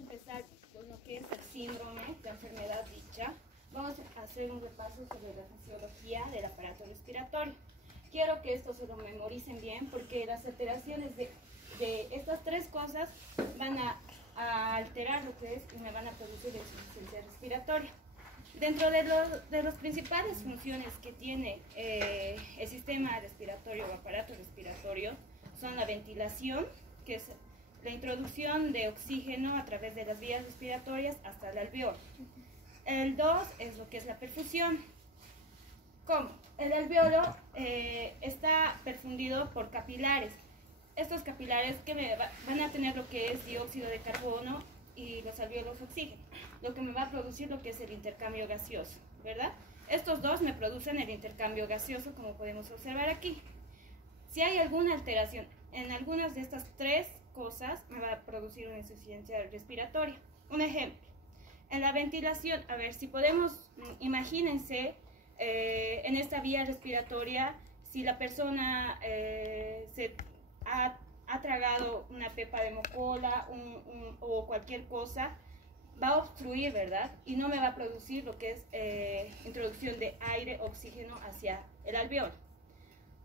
empezar con lo que es el síndrome de enfermedad dicha. Vamos a hacer un repaso sobre la fisiología del aparato respiratorio. Quiero que esto se lo memoricen bien porque las alteraciones de estas tres cosas van a alterar lo que es y me van a producir insuficiencia respiratoria. Dentro de las principales funciones que tiene el sistema respiratorio o aparato respiratorio son la ventilación, que es la introducción de oxígeno a través de las vías respiratorias hasta el alveolo. El 2 es lo que es la perfusión. ¿Cómo? El alveolo está perfundido por capilares. Estos capilares que van a tener lo que es dióxido de carbono y los alvéolos oxígeno, lo que me va a producir lo que es el intercambio gaseoso, ¿verdad? Estos dos me producen el intercambio gaseoso, como podemos observar aquí. Si hay alguna alteración en algunas de estas tres cosas, me va a producir una insuficiencia respiratoria. Un ejemplo, en la ventilación, a ver si podemos, imagínense en esta vía respiratoria, si la persona ha tragado una pepa de mocola o cualquier cosa, va a obstruir, ¿verdad? Y no me va a producir lo que es introducción de aire, oxígeno hacia el alveolo.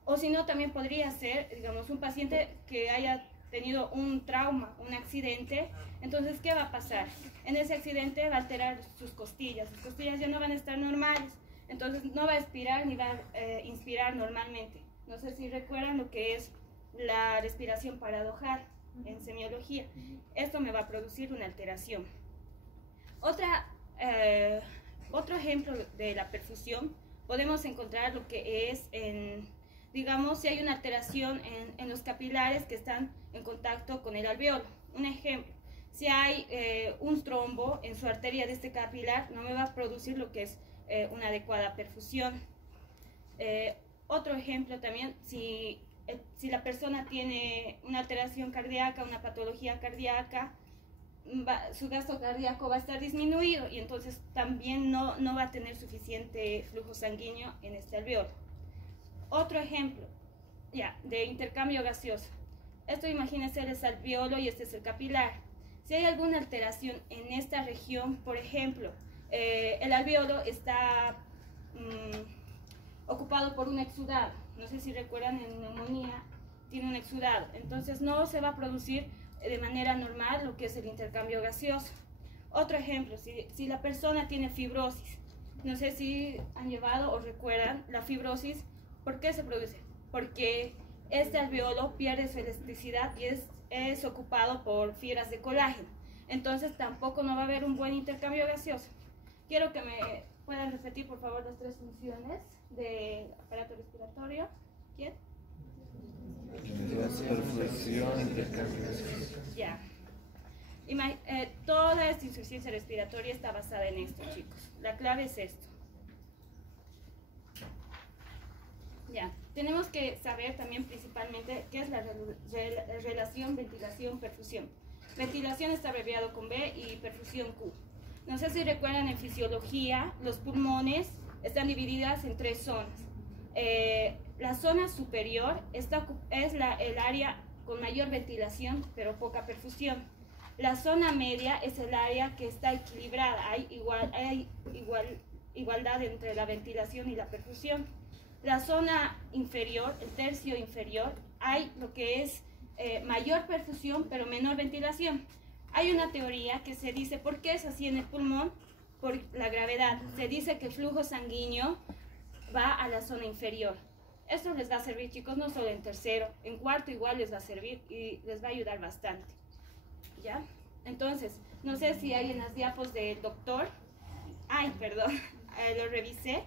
O si no, también podría ser, digamos, un paciente que haya tenido un trauma, un accidente. Entonces, ¿qué va a pasar? En ese accidente va a alterar sus costillas ya no van a estar normales, entonces no va a expirar ni va a inspirar normalmente. No sé si recuerdan lo que es la respiración paradojal en semiología. Esto me va a producir una alteración. Otro ejemplo de la perfusión, podemos encontrar lo que es digamos, si hay una alteración en los capilares que están en contacto con el alveolo. Un ejemplo, si hay un trombo en su arteria de este capilar, no me va a producir lo que es una adecuada perfusión. Otro ejemplo también, si la persona tiene una alteración cardíaca, una patología cardíaca, su gasto cardíaco va a estar disminuido y entonces también no va a tener suficiente flujo sanguíneo en este alveolo. Otro ejemplo, de intercambio gaseoso. Esto, imagínense, es el alveolo y este es el capilar. Si hay alguna alteración en esta región, por ejemplo, el alveolo está ocupado por un exudado. No sé si recuerdan, en neumonía tiene un exudado. Entonces no se va a producir de manera normal lo que es el intercambio gaseoso. Otro ejemplo, si la persona tiene fibrosis. No sé si han llevado o recuerdan la fibrosis. ¿Por qué se produce? Porque este alveolo pierde su elasticidad y es ocupado por fibras de colágeno. Entonces tampoco no va a haber un buen intercambio gaseoso. Quiero que me puedan repetir, por favor, las tres funciones del aparato respiratorio. ¿Quién? Perfusión, intercambio gaseoso. Ya. Toda esta insuficiencia respiratoria está basada en esto, chicos. La clave es esto. Ya, tenemos que saber también principalmente qué es la relación ventilación-perfusión. Ventilación está abreviado con B y perfusión Q. No sé si recuerdan, en fisiología, los pulmones están divididas en tres zonas. La zona superior es el área con mayor ventilación, pero poca perfusión. La zona media es el área que está equilibrada, hay igualdad entre la ventilación y la perfusión. La zona inferior, el tercio inferior, hay lo que es mayor perfusión pero menor ventilación. Hay una teoría que se dice, ¿por qué es así en el pulmón? Por la gravedad. Se dice que el flujo sanguíneo va a la zona inferior. Esto les va a servir, chicos, no solo en tercero, en cuarto igual les va a servir y les va a ayudar bastante. ¿Ya? Entonces, no sé si hay en las diapos del doctor. Perdón, lo revisé.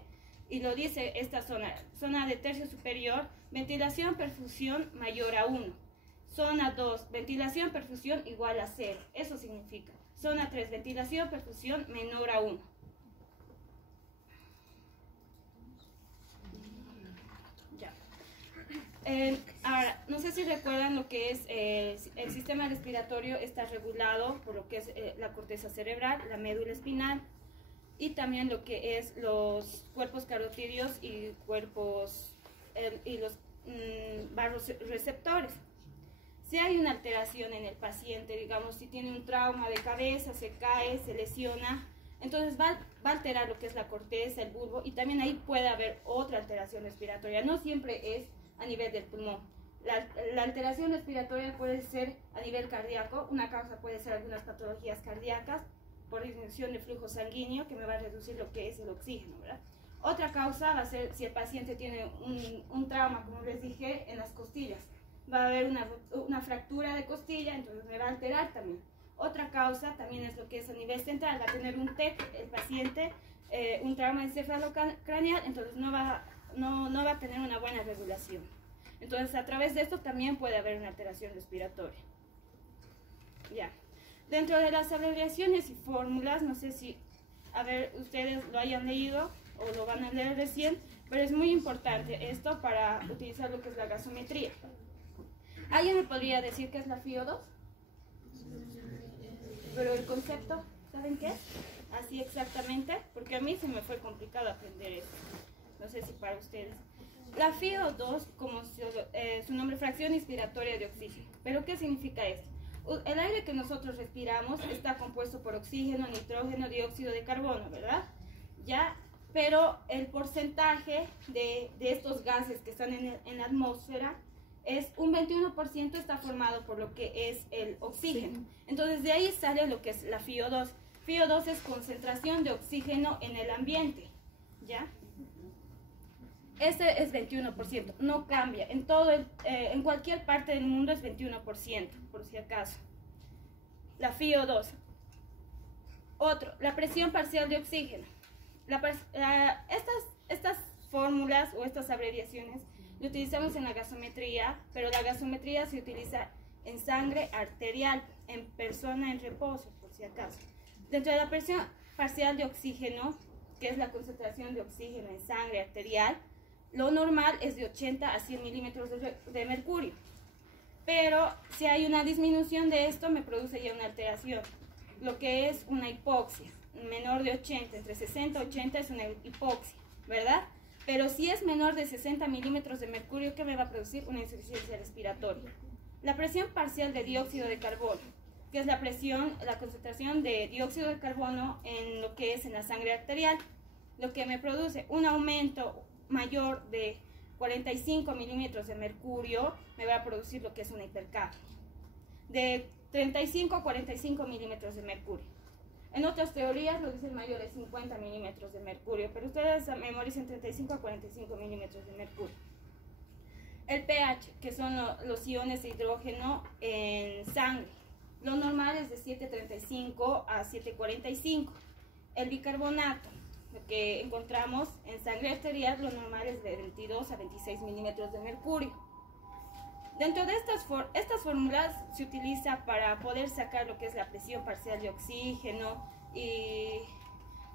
Y lo dice esta zona de tercio superior, ventilación, perfusión mayor a 1. Zona 2, ventilación, perfusión igual a 0. Eso significa. Zona 3, ventilación, perfusión menor a 1. Ya. Ahora, no sé si recuerdan lo que es el sistema respiratorio está regulado por lo que es la corteza cerebral, la médula espinal, y también lo que es los cuerpos carotídeos y los vasos receptores. Si hay una alteración en el paciente, digamos, si tiene un trauma de cabeza, se cae, se lesiona, entonces va a alterar lo que es la corteza, el bulbo, y también ahí puede haber otra alteración respiratoria. No siempre es a nivel del pulmón. La alteración respiratoria puede ser a nivel cardíaco. Una causa puede ser algunas patologías cardíacas por disminución de flujo sanguíneo, que me va a reducir lo que es el oxígeno, ¿verdad? Otra causa va a ser si el paciente tiene un trauma, como les dije, en las costillas. Va a haber una fractura de costilla, entonces me va a alterar también. Otra causa también es lo que es a nivel central. Va a tener un TEC, el paciente, un trauma encefalocraneal, entonces no va a tener una buena regulación. Entonces, a través de esto también puede haber una alteración respiratoria. Ya. Dentro de las abreviaciones y fórmulas, no sé si, ustedes lo hayan leído o lo van a leer recién, pero es muy importante esto para utilizar lo que es la gasometría. ¿Alguien me podría decir qué es la FiO2? Pero el concepto, ¿saben qué es? Así exactamente, porque a mí se me fue complicado aprender esto. No sé si para ustedes. La FiO2, como su nombre, fracción inspiratoria de oxígeno. ¿Pero qué significa esto? El aire que nosotros respiramos está compuesto por oxígeno, nitrógeno, dióxido de carbono, ¿verdad? Ya, pero el porcentaje de estos gases que están en la atmósfera es un 21% está formado por lo que es el oxígeno. Entonces de ahí sale lo que es la FiO2. FiO2 es concentración de oxígeno en el ambiente, ¿ya? Ese es 21%, no cambia. En cualquier parte del mundo es 21%, por si acaso. La FiO2. Otro, la presión parcial de oxígeno. Estas fórmulas o estas abreviaciones lo utilizamos en la gasometría, pero la gasometría se utiliza en sangre arterial, en persona en reposo, por si acaso. Dentro de la presión parcial de oxígeno, que es la concentración de oxígeno en sangre arterial, lo normal es de 80 a 100 milímetros de mercurio. Pero si hay una disminución de esto, me produce ya una alteración, lo que es una hipoxia. Menor de 80, entre 60 y 80 es una hipoxia, ¿verdad? Pero si es menor de 60 milímetros de mercurio, ¿qué me va a producir? Una insuficiencia respiratoria. La presión parcial de dióxido de carbono, que es la concentración de dióxido de carbono en lo que es en la sangre arterial, lo que me produce un aumento mayor de 45 milímetros de mercurio, me va a producir lo que es una hipercapnia. De 35 a 45 milímetros de mercurio. En otras teorías lo dicen mayores 50 milímetros de mercurio, pero ustedes memoricen 35 a 45 milímetros de mercurio. El pH, que son los iones de hidrógeno en sangre. Lo normal es de 7.35 a 7.45. El bicarbonato, lo que encontramos en sangre arterial, lo normal es de 22 a 26 milímetros de mercurio. Dentro de estas fórmulas se utiliza para poder sacar lo que es la presión parcial de oxígeno y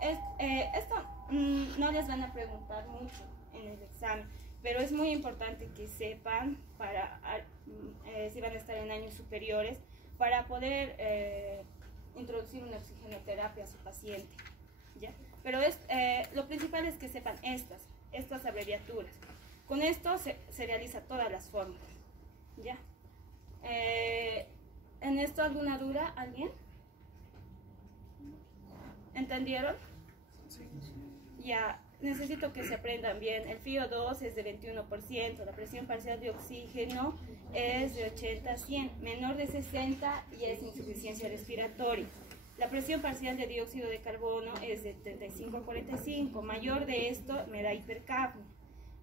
esto no les van a preguntar mucho en el examen, pero es muy importante que sepan si van a estar en años superiores para poder introducir una oxigenoterapia a su paciente, ¿ya? Pero lo principal es que sepan estas abreviaturas. Con esto se realiza todas las fórmulas. Ya. ¿En esto alguna duda? ¿Alguien? ¿Entendieron? Sí. Ya, necesito que se aprendan bien. El FiO2 es de 21%, la presión parcial de oxígeno es de 80 a 100, menor de 60 y es insuficiencia respiratoria. La presión parcial de dióxido de carbono es de 35 a 45, mayor de esto me da hipercapnia.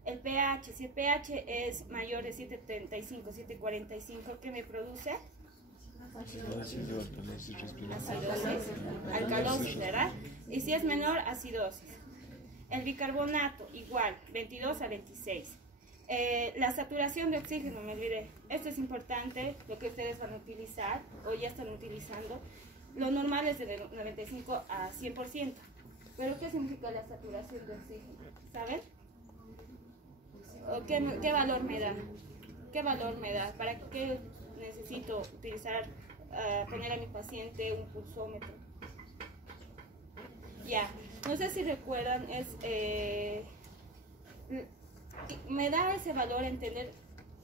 El pH, si el pH es mayor de 7.35, 7.45, ¿qué me produce? Acidosis, alcalosis, ¿verdad? Y si es menor, acidosis. El bicarbonato, igual, 22 a 26. La saturación de oxígeno, me olvidé. Esto es importante, lo que ustedes van a utilizar o ya están utilizando. Lo normal es de 95 a 100%. ¿Pero qué significa la saturación de oxígeno? ¿Saben? ¿Qué valor me da? ¿Qué valor me da? ¿Para qué necesito utilizar, poner a mi paciente un pulsómetro? Ya, no sé si recuerdan, me da ese valor entender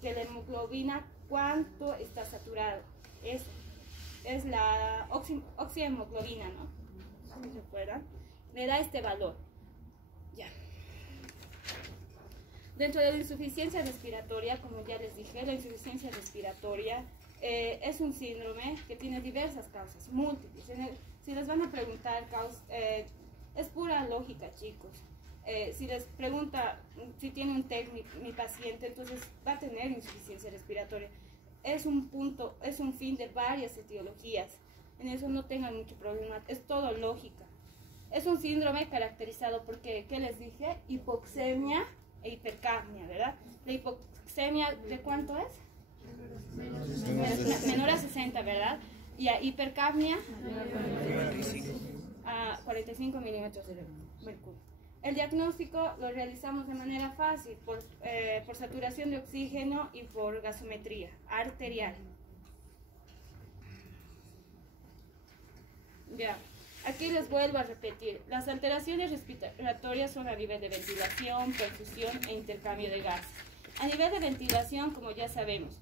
que la hemoglobina cuánto está saturado. Es la oxihemoglobina, ¿no? ¿Se recuerdan? Le da este valor. Ya. Dentro de la insuficiencia respiratoria, como ya les dije, la insuficiencia respiratoria es un síndrome que tiene diversas causas, múltiples. Si les van a preguntar, es pura lógica, chicos. Si les pregunta si tiene un TEC mi paciente, entonces va a tener insuficiencia respiratoria. Es un fin de varias etiologías. En eso no tengan mucho problema, es todo lógica. Es un síndrome caracterizado por, ¿qué les dije? Hipoxemia e hipercapnia, ¿verdad? La hipoxemia, ¿de cuánto es? Menor a 60, ¿verdad? Y a hipercapnia a 45 milímetros de mercurio. El diagnóstico lo realizamos de manera fácil por saturación de oxígeno y por gasometría arterial. Ya, aquí les vuelvo a repetir. Las alteraciones respiratorias son a nivel de ventilación, perfusión e intercambio de gases. A nivel de ventilación, como ya sabemos,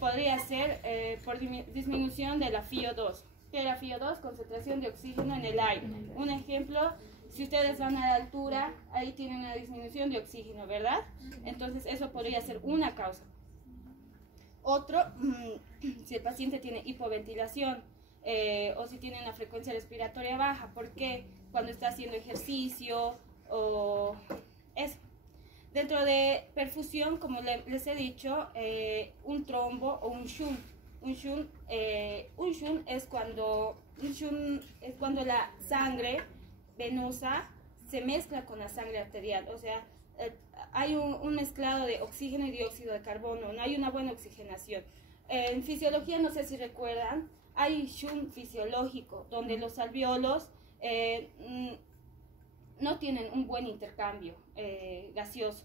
podría ser por disminución de la FiO2. ¿Qué es la FiO2? Concentración de oxígeno en el aire. Un ejemplo, si ustedes van a la altura, ahí tienen una disminución de oxígeno, ¿verdad? Entonces eso podría ser una causa. Otro, si el paciente tiene hipoventilación o si tiene una frecuencia respiratoria baja, porque cuando está haciendo ejercicio o eso. Dentro de perfusión, como les he dicho, un trombo o un shunt. Un shunt es cuando la sangre venosa se mezcla con la sangre arterial, o sea, hay un mezclado de oxígeno y dióxido de carbono, no hay una buena oxigenación. En fisiología, no sé si recuerdan, hay shunt fisiológico, donde los alvéolos no tienen un buen intercambio gaseoso.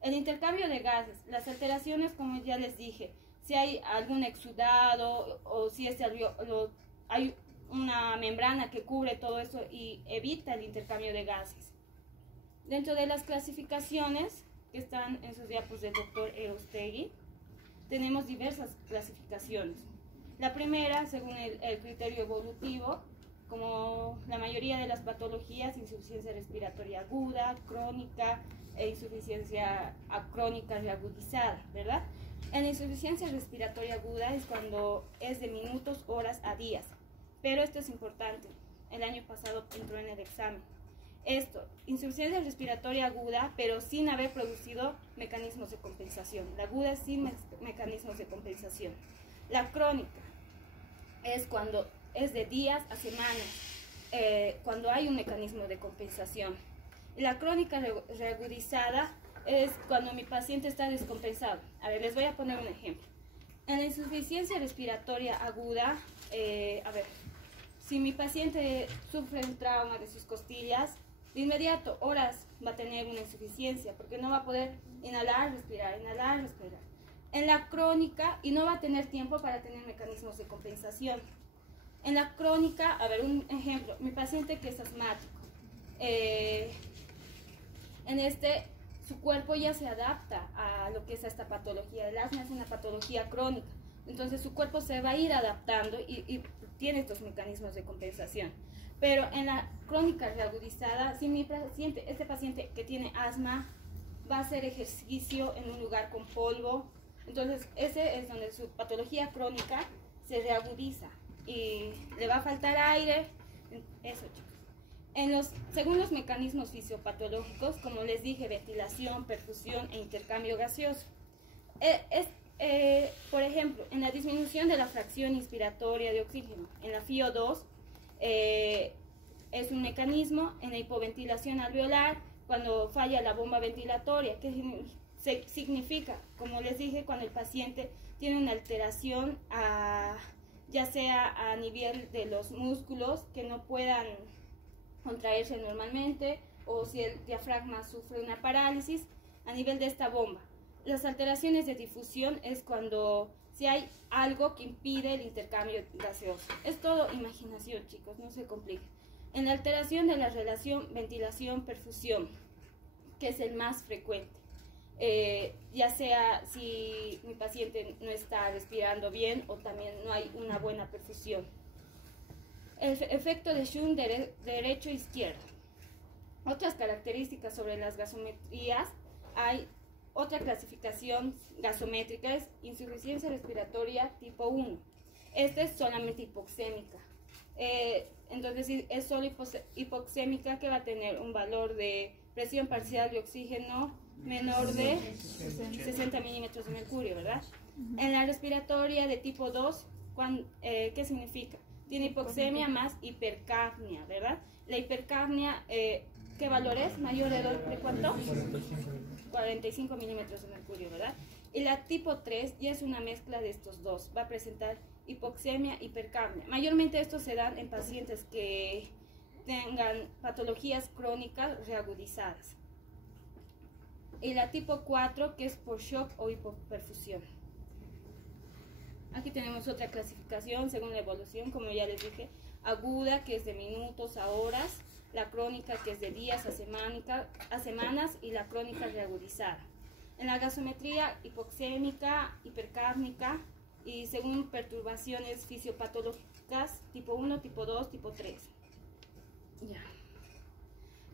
El intercambio de gases, las alteraciones, como ya les dije, si hay algún exudado o si hay una membrana que cubre todo eso y evita el intercambio de gases. Dentro de las clasificaciones que están en sus diapos del doctor Eustegui, tenemos diversas clasificaciones. La primera, según el criterio evolutivo, como la mayoría de las patologías, insuficiencia respiratoria aguda, crónica e insuficiencia crónica reagudizada, ¿verdad? En la insuficiencia respiratoria aguda es cuando es de minutos, horas a días. Pero esto es importante, el año pasado entró en el examen. Insuficiencia respiratoria aguda, pero sin haber producido mecanismos de compensación. La aguda es sin mecanismos de compensación. La crónica es cuando es de días a semanas, cuando hay un mecanismo de compensación. La crónica reagudizada es cuando mi paciente está descompensado. A ver, les voy a poner un ejemplo. En la insuficiencia respiratoria aguda, si mi paciente sufre un trauma de sus costillas, de inmediato, horas va a tener una insuficiencia, porque no va a poder inhalar, respirar. En la crónica, y no va a tener tiempo para tener mecanismos de compensación. En la crónica, a ver, un ejemplo, mi paciente que es asmático, su cuerpo ya se adapta a lo que es esta patología. El asma es una patología crónica, entonces su cuerpo se va a ir adaptando y tiene estos mecanismos de compensación. Pero en la crónica reagudizada, si este paciente que tiene asma va a hacer ejercicio en un lugar con polvo, entonces ese es donde su patología crónica se reagudiza y le va a faltar aire. Eso, chicos. Según los mecanismos fisiopatológicos, como les dije, ventilación, perfusión e intercambio gaseoso. Por ejemplo, en la disminución de la fracción inspiratoria de oxígeno, en la FiO2, es un mecanismo. En la hipoventilación alveolar, cuando falla la bomba ventilatoria, que significa, como les dije, cuando el paciente tiene una alteración, ya sea a nivel de los músculos que no puedan contraerse normalmente, o si el diafragma sufre una parálisis a nivel de esta bomba. Las alteraciones de difusión es cuando si hay algo que impide el intercambio gaseoso. Es todo imaginación, chicos, no se compliquen. En la alteración de la relación ventilación-perfusión, que es el más frecuente. ya sea si mi paciente no está respirando bien o también no hay una buena perfusión. El efecto de shunt derecho-izquierdo. Otras características sobre las gasometrías, hay otra clasificación gasométrica, es insuficiencia respiratoria tipo 1. Esta es solamente hipoxémica. Entonces, si es solo hipoxémica, que va a tener un valor de presión parcial de oxígeno menor de 60 milímetros de mercurio, ¿verdad? En la respiratoria de tipo 2, ¿qué significa? Tiene hipoxemia más hipercapnia, ¿verdad? La hipercapnia, ¿qué valor es? ¿Mayor de cuánto? 45 milímetros de mercurio, ¿verdad? Y la tipo 3 ya es una mezcla de estos dos. Va a presentar hipoxemia, hipercapnia. Mayormente estos se dan en pacientes que tengan patologías crónicas reagudizadas. Y la tipo 4, que es por shock o hipoperfusión. Aquí tenemos otra clasificación según la evolución, como ya les dije, aguda, que es de minutos a horas, la crónica, que es de días a semanas, y la crónica reagudizada. En la gasometría hipoxémica, hipercárnica, y según perturbaciones fisiopatológicas, tipo 1, tipo 2, tipo 3. Ya.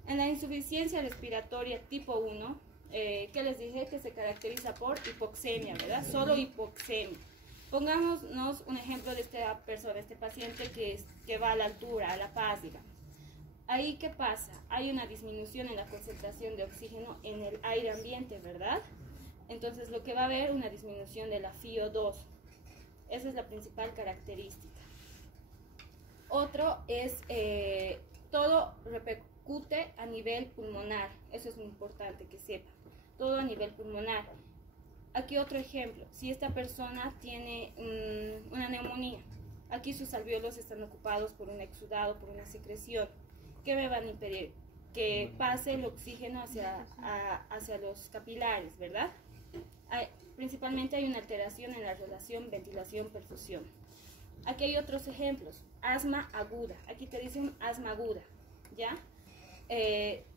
En la insuficiencia respiratoria tipo 1, que les dije que se caracteriza por hipoxemia, ¿verdad? Solo hipoxemia. Pongámonos un ejemplo de esta persona, este paciente que va a la altura, a La Paz, digamos. Ahí, ¿qué pasa? Hay una disminución en la concentración de oxígeno en el aire ambiente, ¿verdad? Entonces, lo que va a haber es una disminución de la FiO2. Esa es la principal característica. Otro es, todo repercute a nivel pulmonar. Eso es muy importante que sepan. Todo a nivel pulmonar. Aquí otro ejemplo. Si esta persona tiene una neumonía, aquí sus alvéolos están ocupados por un exudado, por una secreción. ¿Qué me van a impedir? Que pase el oxígeno hacia los capilares, ¿verdad? Principalmente hay una alteración en la relación ventilación-perfusión. Aquí hay otros ejemplos. Asma aguda. Aquí te dicen asma aguda, ¿ya?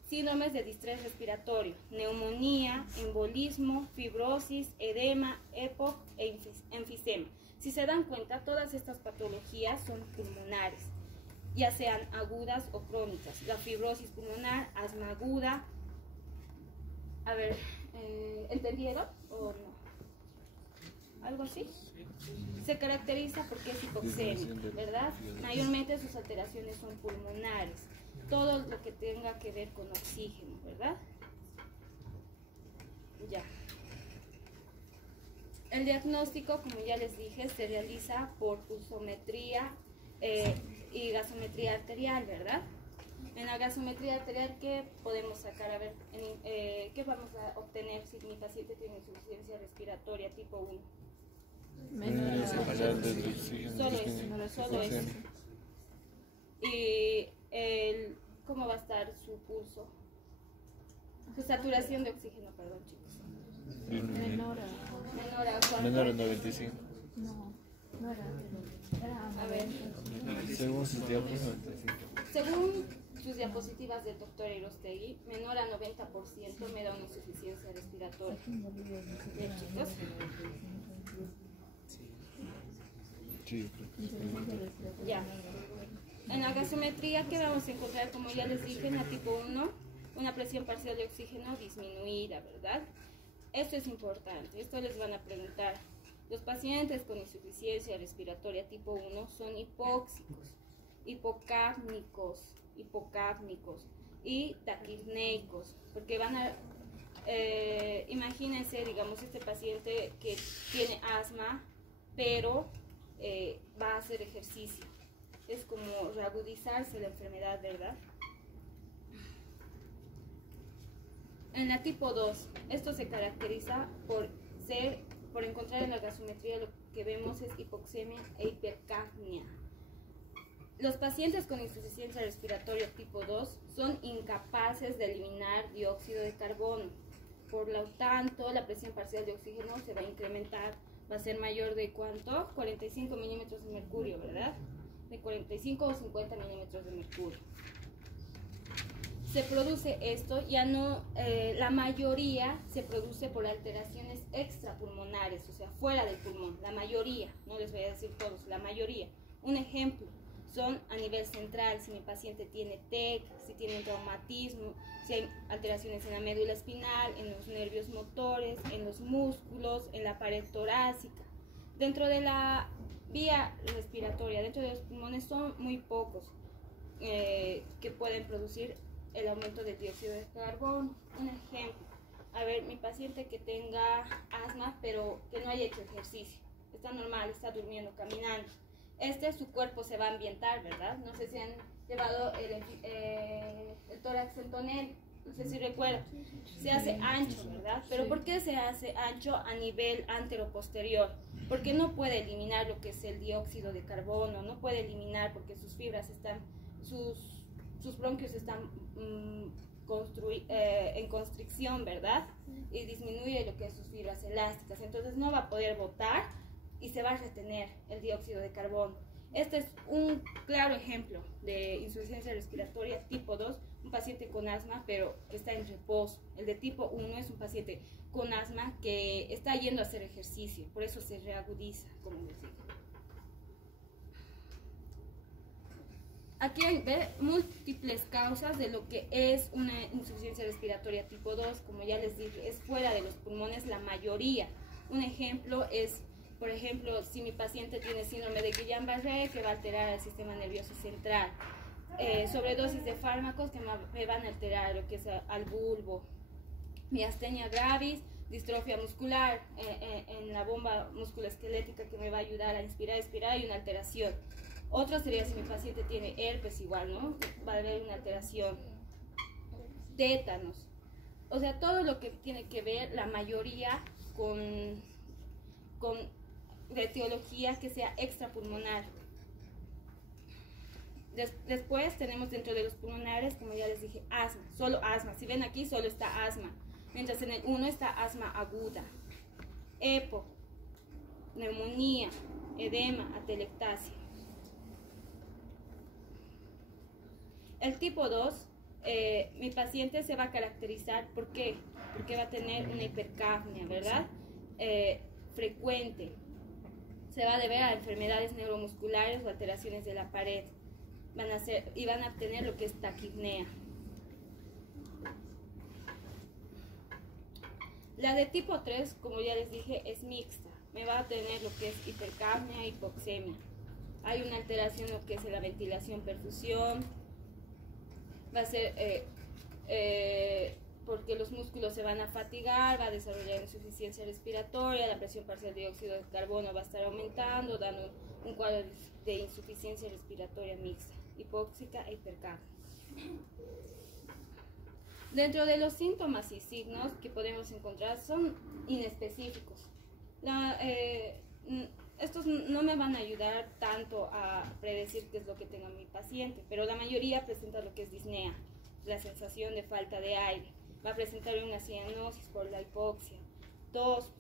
Síndromes de distrés respiratorio, neumonía, embolismo, fibrosis, edema, EPOC e enfisema. Si se dan cuenta, todas estas patologías son pulmonares, ya sean agudas o crónicas. La fibrosis pulmonar, asma aguda. A ver, ¿entendieron o no? ¿Algo así? Se caracteriza porque es hipoxémica, ¿verdad? Mayormente sus alteraciones son pulmonares. Todo lo que tenga que ver con oxígeno, ¿verdad? Ya. El diagnóstico, como ya les dije, se realiza por pulsometría y gasometría arterial, ¿verdad? En la gasometría arterial, ¿qué podemos sacar? A ver, ¿qué vamos a obtener si mi paciente tiene insuficiencia respiratoria tipo 1? Solo eso. Y ¿cómo va a estar su pulso? Su saturación de oxígeno, perdón, chicos. Menor a 95. No era. A ver. Según sus diapositivas, 95. Según sus diapositivas del doctor Erostegui, menor a 90% me da una insuficiencia respiratoria. Bien, chicos. Sí, Ya. En la gasometría, ¿qué vamos a encontrar? Como ya les dije, en la tipo 1, una presión parcial de oxígeno disminuida, ¿verdad? Esto es importante, esto les van a preguntar. Los pacientes con insuficiencia respiratoria tipo 1 son hipóxicos, hipocápnicos y taquipneicos, porque van a, imagínense, digamos, este paciente que tiene asma, pero va a hacer ejercicio. Es como reagudizarse la enfermedad, ¿verdad? En la tipo 2, esto se caracteriza por encontrar en la gasometría lo que vemos es hipoxemia e hipercapnia. Los pacientes con insuficiencia respiratoria tipo 2 son incapaces de eliminar dióxido de carbono. Por lo tanto, la presión parcial de oxígeno se va a incrementar. Va a ser mayor de ¿cuánto? 45 milímetros de mercurio, ¿verdad? De 45 o 50 milímetros de mercurio. se produce esto, ya no, la mayoría se produce por alteraciones extrapulmonares, o sea, fuera del pulmón, la mayoría, no les voy a decir todos, la mayoría. Un ejemplo son a nivel central, si mi paciente tiene TEC, si tiene traumatismo, si hay alteraciones en la médula espinal, en los nervios motores, en los músculos, en la pared torácica. Dentro de la vía respiratoria, dentro de los pulmones son muy pocos que pueden producir el aumento del dióxido de carbono. Un ejemplo, a ver, mi paciente que tenga asma pero que no haya hecho ejercicio, está normal, está durmiendo, caminando, su cuerpo se va a ambientar, ¿verdad? No sé si han llevado el tórax en tonel, no sé si recuerdan, se hace ancho, ¿verdad? Pero ¿por qué se hace ancho a nivel anteroposterior? Porque no puede eliminar lo que es el dióxido de carbono, no puede eliminar porque sus fibras están, sus bronquios están en constricción, ¿verdad? Y disminuye lo que es sus fibras elásticas, entonces no va a poder botar y se va a retener el dióxido de carbono. Este es un claro ejemplo de insuficiencia respiratoria tipo 2, un paciente con asma pero que está en reposo. El de tipo 1 es un paciente con asma que está yendo a hacer ejercicio, por eso se reagudiza, como les digo. Aquí hay múltiples causas de lo que es una insuficiencia respiratoria tipo 2, como ya les dije, es fuera de los pulmones la mayoría. Un ejemplo es, por ejemplo, si mi paciente tiene síndrome de Guillain-Barré, que va a alterar el sistema nervioso central, sobredosis de fármacos que me van a alterar lo que es al bulbo, miastenia gravis, distrofia muscular en la bomba musculoesquelética que me va a ayudar a inspirar, expirar y una alteración. Otro sería si mi paciente tiene herpes igual, ¿no? Va a haber una alteración. Tétanos. O sea, todo lo que tiene que ver, la mayoría, con de etiología que sea extrapulmonar. Después tenemos dentro de los pulmonares, como ya les dije, asma, solo asma. Si ven aquí, solo está asma. Mientras en el 1 está asma aguda. EPO, neumonía, edema, atelectasia. El tipo 2, mi paciente se va a caracterizar, ¿por qué? Porque va a tener una hipercapnia, ¿verdad? Frecuente. Se va a deber a enfermedades neuromusculares o alteraciones de la pared. Van a tener lo que es taquipnea. La de tipo 3, como ya les dije, es mixta. Me va a tener lo que es hipercapnia e hipoxemia. Hay una alteración lo que es la ventilación, perfusión. Va a ser porque los músculos se van a fatigar, va a desarrollar insuficiencia respiratoria, la presión parcial de dióxido de carbono va a estar aumentando, dando un cuadro de insuficiencia respiratoria mixta, hipóxica e hipercapnia. Dentro de los síntomas y signos que podemos encontrar son inespecíficos. Estos no me van a ayudar tanto a predecir qué es lo que tenga mi paciente, pero la mayoría presenta lo que es disnea, la sensación de falta de aire. Va a presentar una cianosis por la hipoxia. Tos,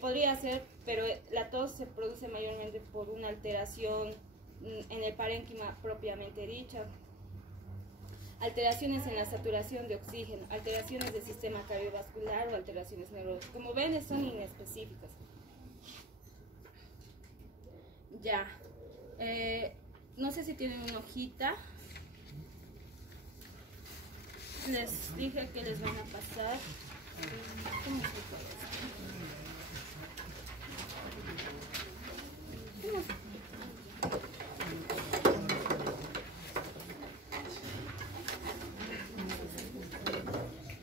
podría ser, pero la tos se produce mayormente por una alteración en el parénquima propiamente dicha. Alteraciones en la saturación de oxígeno, alteraciones del sistema cardiovascular o alteraciones neurológicas. Como ven, son inespecíficas. Ya. No sé si tienen una hojita. Les dije que les van a pasar. ¿Cómo explico esto?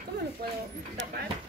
¿Cómo lo puedo tapar?